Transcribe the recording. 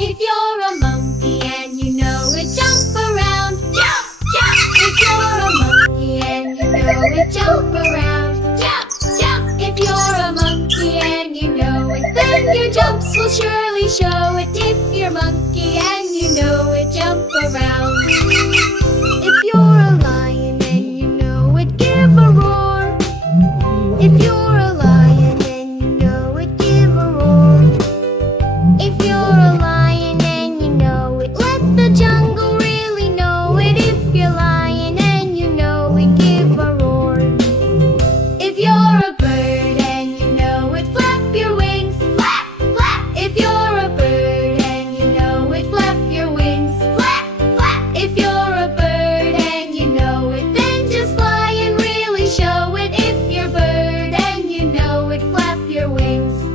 If you're a monkey and you know it, jump around. Jump, jump. If you're a monkey and you know it, jump around. Jump, jump. If you're a monkey and you know it, then your jumps will surely show it. If you're a monkey and you know it, jump around. If you're a lion and you know it, give a roar. If you're a lion and you know it, give a roar. If you're a lion and you know it, let the jungle really know it. If you're a lion and you know it, give a roar. If you're a bird and you know it, flap your wings. Flap, flap. If you're a bird and you know it, flap your wings. Flap, flap. If you're a bird and you know it, then just fly and really show it. If you're a bird and you know it, flap your wings.